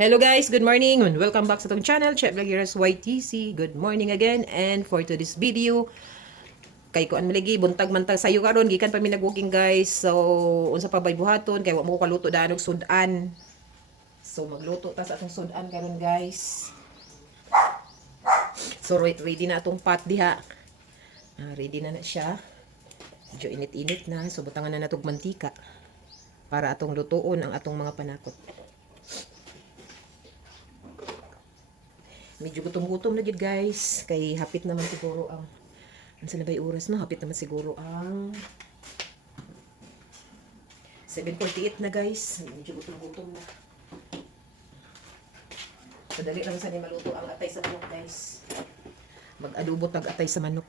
Hello guys, good morning and welcome back sa itong channel, Chef Vlogeras YTC. Good morning again and for today's video, kay kuan maligi buntag man sayo karon gikan pa mi nag-walking guys. So unsa pa bay buhaton kay wa mo kaluto danog sudan. So magluto ta sa atong sudan karon guys. So re- ready na atong pot diha. Ah, ready na na siya. Medyo init-init na. So butangan na natog mantika para atong lutuon ang atong mga panakot. Medyo gutom-gutom na gid guys. Kay hapit naman siguro ang ang na ba yung oras na? Hapit naman siguro ang 7.48 na guys. Medyo gutom-gutom na. Madali lang sa ni maluto ang atay sa manok guys. Mag-adobo tag atay sa manok.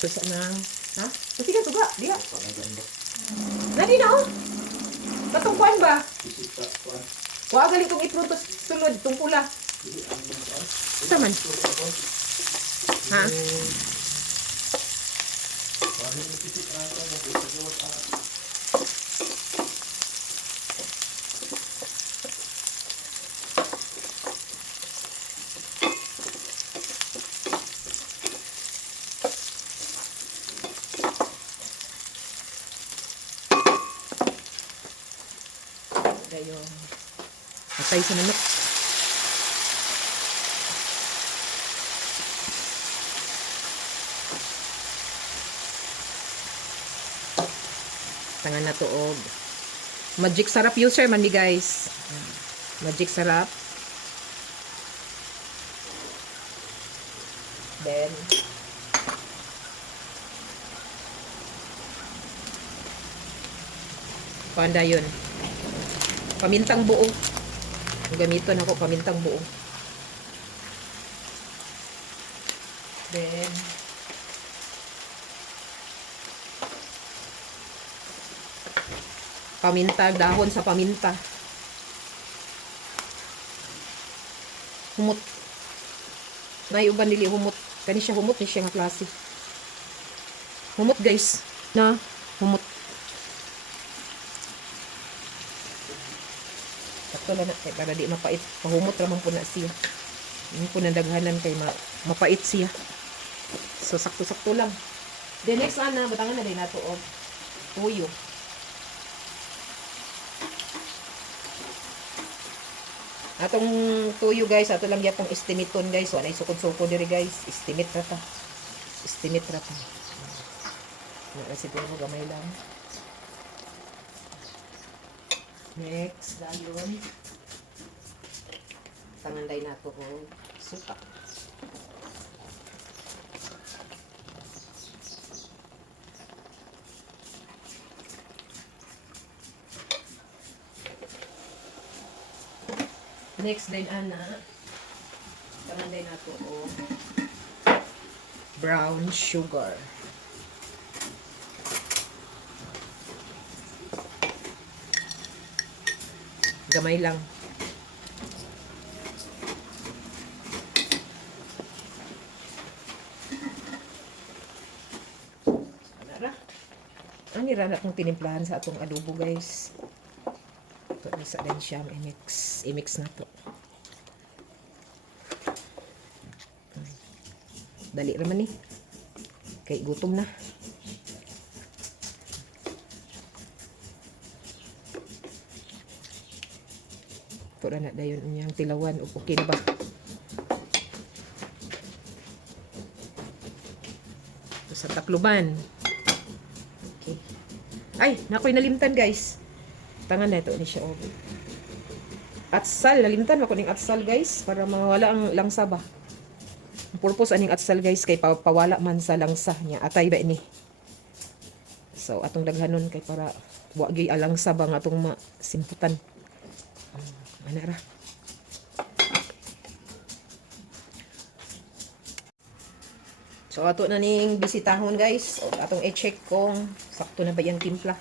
Gusto na. Ha? Kasi ka tuga. Diya. Nani na oh. Katong kuan ba? Wa gali tong ipruto sulod tong pula. Sa man. Ha? Dayon. Atay sa manok. Tangan na tuog. Magic sarap user man ni guys. Magic sarap. Then Panda yun. Pamintang buo. Gamiton ako pamintang buo. Then, paminta, dahon sa paminta. Humot. Naiuban nili humot. Kani siya humot ni siya nga klase. Humot guys. Na, humot. Sakto lang na, kay para di mapait. Pahumot ramang po na siya. Yung po nadaghanan kay ma mapait siya. So, sakto-sakto lang. The next ana, batangan na din nato og tuyo. Atong tuyo guys, ato lang yapong estimiton guys. Wala sukod-sukod diri guys. Estimate ra ta. Estimate ra ta. Wala siguro gamay lang. Next, dayon. Tanganday na to ko. Suka. Next din ana. Tanganday na to ko. Brown sugar. Gamay lang. Anara. Ang nirana kong tinimplahan sa atong adobo guys. Ito na sa din siya. I-mix. I-mix na to. Dali raman eh. Kay gutom na. Ito na na dayon niyang tilawan. Okay na ba? Ito sa takluban. Okay. Ay, nakoy nalimtan guys. Tangan na ito ni siya. Oh. Atsal, nalimtan ako ning atsal guys para mawala ang langsa ba. Ang purpose aning atsal guys kay pa- pawala man sa langsa niya. Atay ba ini? So atong daghanon kay para wa gyud alangsa ba nga atong masimputan. Ana ra. So ato na ning bisitahon guys. O, atong i-check kung sakto na ba yung timpla.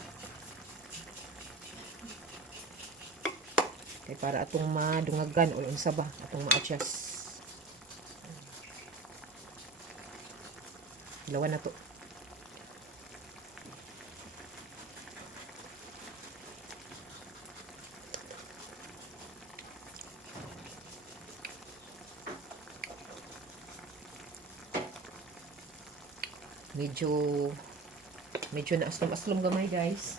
Kay para atong madungagan o unsa ba atong ma-adjust. Ilawan na to. Medyo medyo na aslom-aslom gamay guys.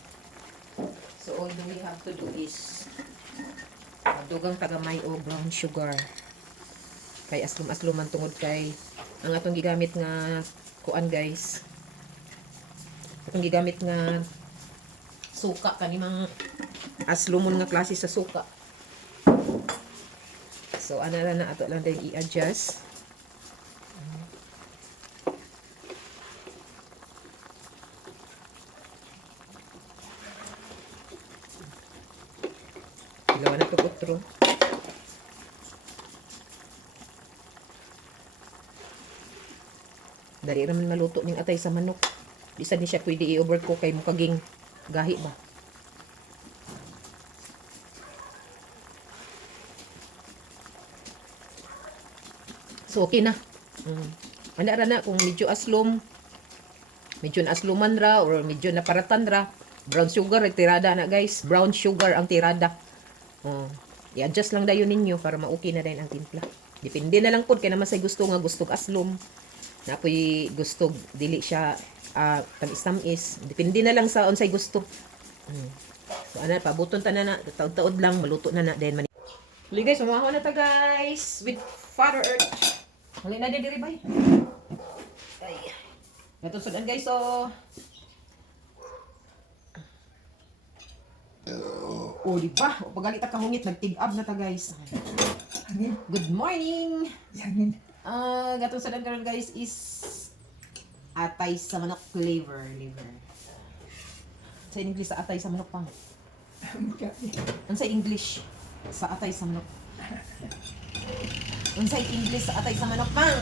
So all we have to do is dugang tagamay o brown sugar. Kay aslom-aslom man tungod kay ang atong gigamit nga kuan guys. Atong gigamit nga suka kanimang aslomon nga klase sa suka. So ana na ato lang din i-adjust. Ilawan na to utro. Dali naman maluto ning atay sa manok. Bisa ni siya pwede i-overcook kay mukaging gahi ba. So okay na. Mm. Ana ra na kung medyo aslom, medyo na asluman ra or medyo na paratan ra, brown sugar tirada na guys. Brown sugar ang tirada. Oh, i-adjust lang dayon ninyo para ma-okay na din ang timpla. Depende na lang pod kay naman say gusto nga gusto aslom. Na ako'y gusto dili siya uh, tamis-tamis. Depende na lang sa unsay gusto. Mm. So ana pabuton ta na na taud-taud lang maluto na na din man. Huli guys, umahaw na ta guys with Father Earth. Huli na din diri bay. Ay. Ito sudan guys so Oh, di ba? O, Pagalit ta kahungit, nagtig-up na ta, guys. Hangin. Good morning! Hangin. Ah, gatong sa karon guys is atay sa manok flavor, liver. Sa English sa atay sa manok pang. Ano sa English sa atay sa manok? Ano sa English sa atay sa manok pang?